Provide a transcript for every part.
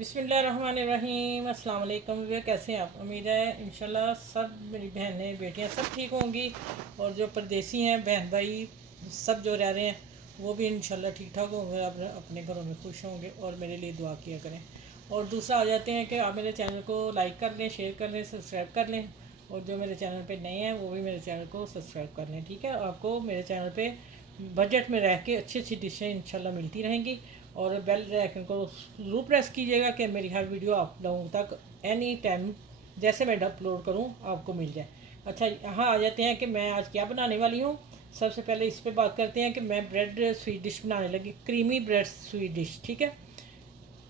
बिस्मिल्लाहिर्रहमानिर्रहीम। अस्सलाम वालेकुम। वे कैसे हैं आप? उम्मीद है इंशाल्लाह सब मेरी बहनें बेटियां सब ठीक होंगी, और जो परदेसी हैं बहन भाई सब जो रह रहे हैं वो भी इंशाल्लाह ठीक ठाक होंगे, अपने घरों में खुश होंगे और मेरे लिए दुआ किया करें। और दूसरा आ जाते हैं कि आप मेरे चैनल को लाइक कर लें, शेयर कर लें, सब्सक्राइब कर लें, और जो मेरे चैनल पे नए हैं वो भी मेरे चैनल को सब्सक्राइब कर लें। ठीक है, आपको मेरे चैनल पे बजट में रह के अच्छी अच्छी डिशें इंशाल्लाह मिलती रहेंगी। और बेल आइकन को ज़रूर प्रेस कीजिएगा कि मेरी हर वीडियो आप लोगों तक एनी टाइम जैसे मैं अपलोड करूं आपको मिल जाए। अच्छा, यहाँ आ जाते हैं कि मैं आज क्या बनाने वाली हूँ। सबसे पहले इस पे बात करते हैं कि मैं ब्रेड स्वीट डिश बनाने लगी, क्रीमी ब्रेड स्वीट डिश। ठीक है,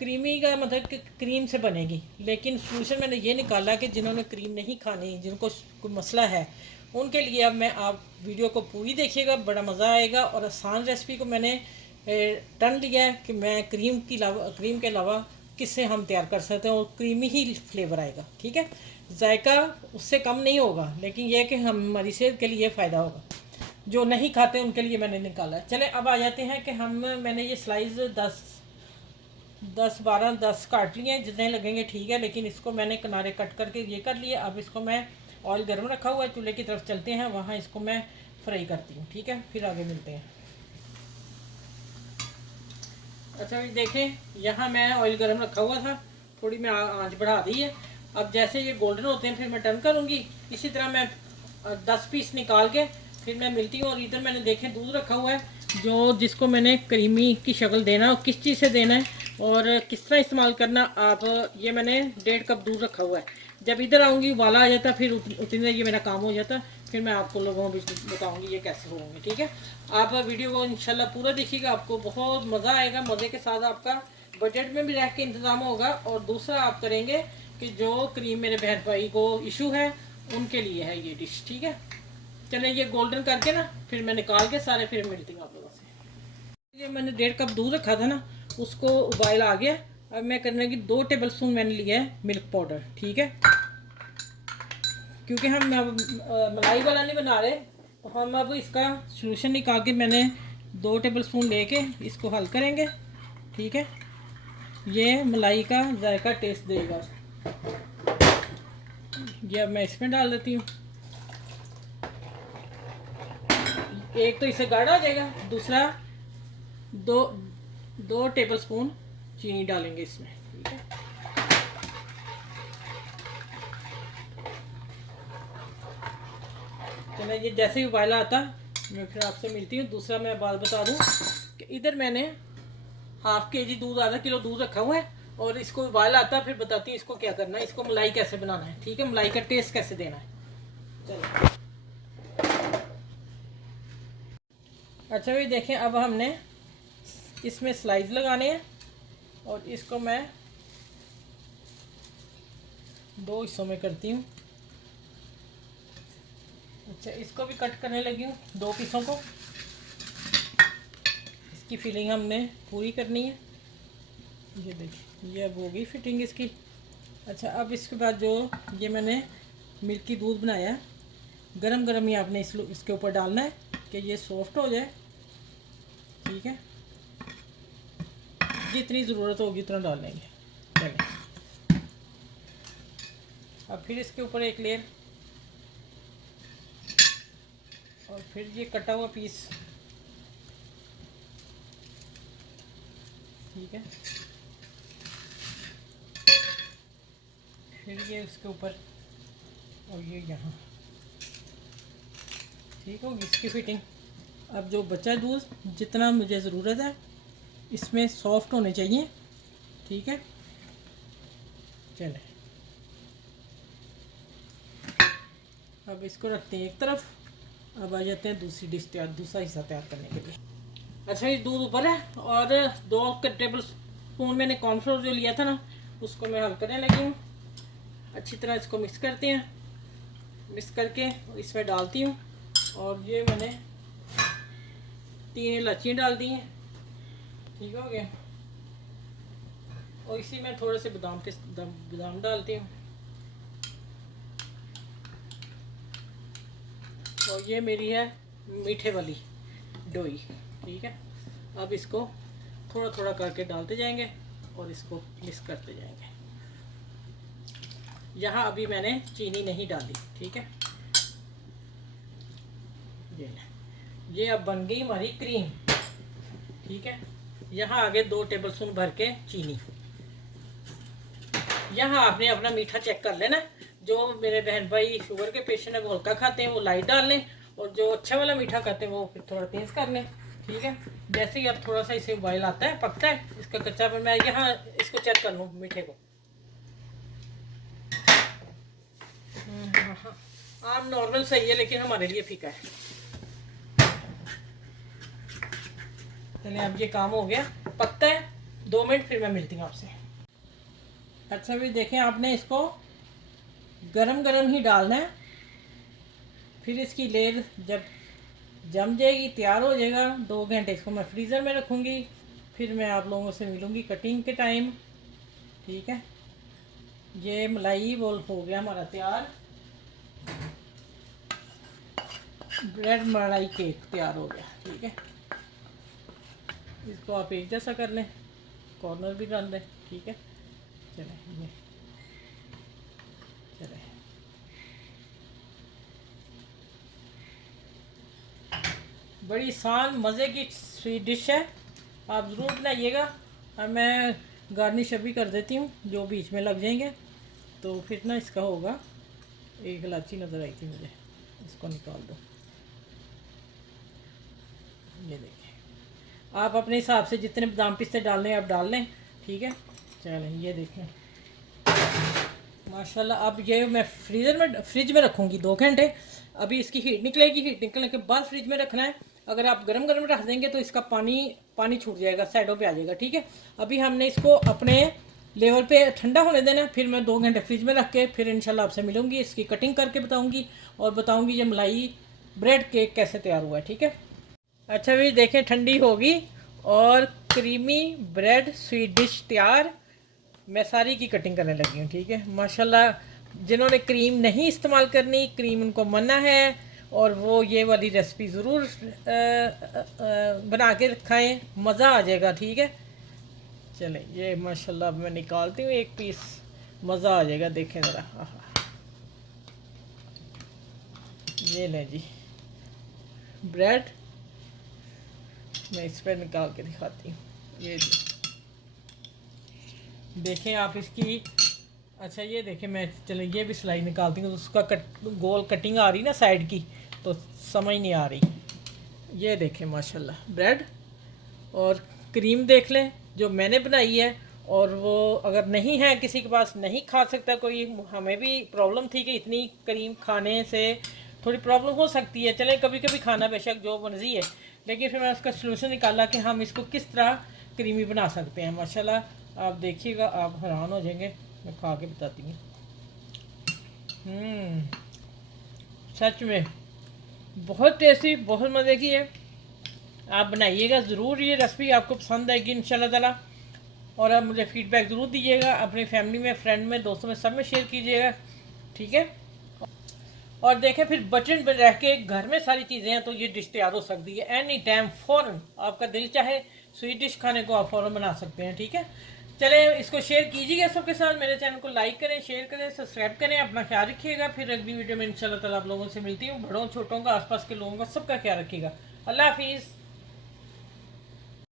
क्रीमी का मतलब कि क्रीम से बनेगी, लेकिन सोल्यूशन मैंने ये निकाला कि जिन्होंने क्रीम नहीं खानी, जिनको कोई मसला है, उनके लिए अब मैं आप वीडियो को पूरी देखिएगा, बड़ा मज़ा आएगा। और आसान रेसिपी को मैंने टर्न लिया है कि मैं क्रीम के अलावा किससे हम तैयार कर सकते हैं और क्रीमी ही फ्लेवर आएगा। ठीक है, जायका उससे कम नहीं होगा, लेकिन यह कि हमारी सेहत के लिए फ़ायदा होगा। जो नहीं खाते उनके लिए मैंने निकाला है। चले अब आ जाते हैं कि मैंने ये स्लाइस 10 काट लिए हैं, जितने लगेंगे ठीक है, लेकिन इसको मैंने किनारे कट करके ये कर लिए। अब इसको मैं ऑयल गर्म रखा हुआ है, चूल्हे की तरफ चलते हैं, वहाँ इसको मैं फ्राई करती हूँ। ठीक है, फिर आगे मिलते हैं। अच्छा, ये देखें, यहाँ मैं ऑयल गर्म रखा हुआ था, थोड़ी मैं आंच बढ़ा दी है। अब जैसे ये गोल्डन होते हैं फिर मैं टर्न करूँगी। इसी तरह मैं 10 पीस निकाल के फिर मैं मिलती हूँ। और इधर मैंने देखें दूध रखा हुआ है, जो जिसको मैंने क्रीमी की शक्ल देना है, और किस चीज़ से देना है और किस तरह इस्तेमाल करना आप। ये मैंने 1.5 कप दूध रखा हुआ है। जब इधर आऊँगी उबाला आ जाता, फिर उतनी देर ये मेरा काम हो जाता, फिर मैं आपको लोगों को बताऊँगी ये कैसे होंगे। ठीक है, आप वीडियो को इंशाल्लाह पूरा देखिएगा, आपको बहुत मज़ा आएगा। मज़े के साथ आपका बजट में भी रह के इंतज़ाम होगा। और दूसरा आप करेंगे कि जो क्रीम मेरे बहन भाई को इशू है उनके लिए है ये डिश। ठीक है, चलें ये गोल्डन करके ना फिर मैं निकाल के सारे फिर मिलती हूँ आप लोगों से। ये मैंने 1.5 कप दूध रखा था ना, उसको उबाल आ गया। अब मैं करने की 2 टेबल स्पून मैंने लिया है मिल्क पाउडर। ठीक है, क्योंकि हम अब मलाई वाला नहीं बना रहे, तो हम अब इसका सोल्यूशन निकाल के मैंने 2 टेबल स्पून लेके इसको हल करेंगे। ठीक है, ये मलाई का जायका टेस्ट देगा। ये अब मैं इसमें डाल देती हूँ। एक तो इससे गाढ़ा हो जाएगा, दूसरा दो 2 टेबल स्पून चीनी डालेंगे इसमें। ठीक है, तो मैं ये जैसे ही उबाला आता मैं फिर आपसे मिलती हूँ। दूसरा मैं बात बता दूँ कि इधर मैंने ½ kg दूध, आधा किलो दूध रखा हुआ है, और इसको उबाल आता फिर बताती हूँ इसको क्या करना है, इसको मलाई कैसे बनाना है। ठीक है, मलाई का टेस्ट कैसे देना है। चलो, अच्छा भी देखें, अब हमने इसमें स्लाइस लगाने हैं, और इसको मैं 2 हिस्सों में करती हूँ। अच्छा, इसको भी कट करने लगी हूँ 2 पीसों को। इसकी फिलिंग हमने पूरी करनी है। ये देखिए, ये अब हो गई फिटिंग इसकी। अच्छा, अब इसके बाद जो ये मैंने मिल्की दूध बनाया है, गरम गरम ही आपने इसके ऊपर डालना है कि ये सॉफ्ट हो जाए। ठीक है, जितनी ज़रूरत होगी उतना डाल लेंगे। चलें, अब फिर इसके ऊपर एक लेयर, और फिर ये कटा हुआ पीस। ठीक है, फिर ये उसके ऊपर, और ये यहाँ। ठीक होगी इसकी फिटिंग। अब जो बचा दूध, जितना मुझे ज़रूरत है, इसमें सॉफ्ट होने चाहिए। ठीक है, चलें, अब इसको रखते हैं एक तरफ। अब आ जाते हैं दूसरी डिश तैयार, दूसरा हिस्सा तैयार करने के लिए। अच्छा, ये दूध ऊपर है, और 2 टेबल स्पून मैंने कॉर्नफ्लोर जो लिया था ना, उसको मैं हल करने लगी हूँ। अच्छी तरह इसको मिक्स करते हैं, मिक्स करके इसमें डालती हूँ। और ये मैंने 3 इलायची डाल दी हैं। ठीक हो गया, और इसी में थोड़े से बादाम डालती हूँ। और ये मेरी है मीठे वाली डोई। ठीक है, अब इसको थोड़ा थोड़ा करके डालते जाएंगे। और इसको मिक्स करते जाएंगे। यहाँ अभी मैंने चीनी नहीं डाली, ठीक है। ये अब बन गई हमारी क्रीम, ठीक है। यहाँ आगे 2 टेबलस्पून भर के चीनी। यहाँ आपने अपना मीठा चेक कर लेना। जो मेरे बहन भाई शुगर के पेशेंट है वो हल्का खाते हैं वो लाइट डाल लें, और जो अच्छा वाला मीठा खाते हैं वो फिर थोड़ा तेज़ कर लें, ठीक है। जैसे ही अब थोड़ा सा इसे उबाल आता है, पकता है, इसका कच्चापन, मैं यहाँ इसको चेक कर लूँ मीठे को। आम नॉर्मल सही है, लेकिन हमारे लिए फीका है। चलिए अब ये काम हो गया, पकता है 2 मिनट, फिर मैं मिलती हूँ आपसे। अच्छा भी देखें, आपने इसको गरम गरम ही डालना है, फिर इसकी लेयर जब जम जाएगी, तैयार हो जाएगा, 2 घंटे इसको मैं फ्रीज़र में रखूँगी। फिर मैं आप लोगों से मिलूँगी कटिंग के टाइम, ठीक है। ये मलाई बोल हो गया हमारा तैयार, ब्रेड मलाई केक तैयार हो गया, ठीक है। इसको आप एक जैसा कर लें, कॉर्नर भी डाल दें, ठीक है। चलें, ये चलें, बड़ी आसान मज़े की स्वीट डिश है, आप ज़रूर बनाइएगा। और मैं गार्निश अभी कर देती हूँ, जो बीच में लग जाएंगे तो फिर ना इसका होगा। एक इलायची नज़र आई थी मुझे, इसको निकाल दो। ये देखिए, आप अपने हिसाब से जितने बादाम पिस्ते डालने आप डाल लें, ठीक है। चलें, ये देखें माशाल्लाह। अब ये मैं फ्रिज में रखूँगी 2 घंटे। अभी इसकी हीट निकलेगी, हीट निकलने के बाद फ्रिज में रखना है। अगर आप गरम गरम रख देंगे तो इसका पानी छूट जाएगा, साइडों पे आ जाएगा, ठीक है। अभी हमने इसको अपने लेवल पे ठंडा होने देना, फिर मैं 2 घंटे फ्रिज में रख के फिर इंशाल्लाह आपसे मिलूँगी, इसकी कटिंग करके बताऊँगी और बताऊँगी ये मलाई ब्रेड केक कैसे तैयार हुआ है, ठीक है। अच्छा भी देखें, ठंडी होगी और क्रीमी ब्रेड स्वीट डिश तैयार। मैं सारी की कटिंग करने लगी हूँ, ठीक है। माशाल्लाह, जिन्होंने क्रीम नहीं इस्तेमाल करनी, क्रीम उनको मना है, और वो ये वाली रेसिपी ज़रूर बना के खाएँ, मज़ा आ जाएगा, ठीक है। चलें, ये माशाल्लाह मैं निकालती हूँ एक पीस, मज़ा आ जाएगा, देखें ज़रा। ये लें जी ब्रेड, मैं इस पर निकाल के दिखाती हूँ, ये जी देखें आप इसकी। अच्छा ये देखें, मैं चले ये भी सिलाई निकालती हूँ, उसका गोल कटिंग आ रही ना साइड की, तो समझ नहीं आ रही। ये देखें माशाल्लाह ब्रेड, और क्रीम देख लें जो मैंने बनाई है। और वो अगर नहीं है, किसी के पास नहीं खा सकता कोई, हमें भी प्रॉब्लम थी कि इतनी क्रीम खाने से थोड़ी प्रॉब्लम हो सकती है। चले कभी कभी खाना बेशक जो मर्ज़ी है, लेकिन फिर मैं उसका सलूशन निकाला कि हम इसको किस तरह क्रीमी बना सकते हैं। माशाल्लाह आप देखिएगा, आप हैरान हो जाएंगे, मैं खा के बताती हूँ। सच में बहुत टेस्टी, बहुत मज़े की है। आप बनाइएगा ज़रूर, ये रेसिपी आपको पसंद आएगी इंशाल्लाह ताला। और आप मुझे फ़ीडबैक ज़रूर दीजिएगा, अपनी फैमिली में, फ्रेंड में, दोस्तों में, सब में शेयर कीजिएगा, ठीक है। और देखें, फिर बचपन में रह के घर में सारी चीज़ें हैं तो ये डिश तैयार हो सकती है एनी टाइम, फ़ौरन आपका दिल चाहे स्वीट डिश खाने को आप फ़ौरन बना सकते हैं, ठीक है। चले, इसको शेयर कीजिएगा सबके साथ, मेरे चैनल को लाइक करें, शेयर करें, सब्सक्राइब करें। अपना ख्याल रखिएगा, फिर अगली वीडियो में इंशाल्लाह ताला आप लोगों से मिलती हूँ। बड़ों छोटों का, आसपास के लोगों का, सबका ख्याल रखिएगा। अल्लाह हाफिज़।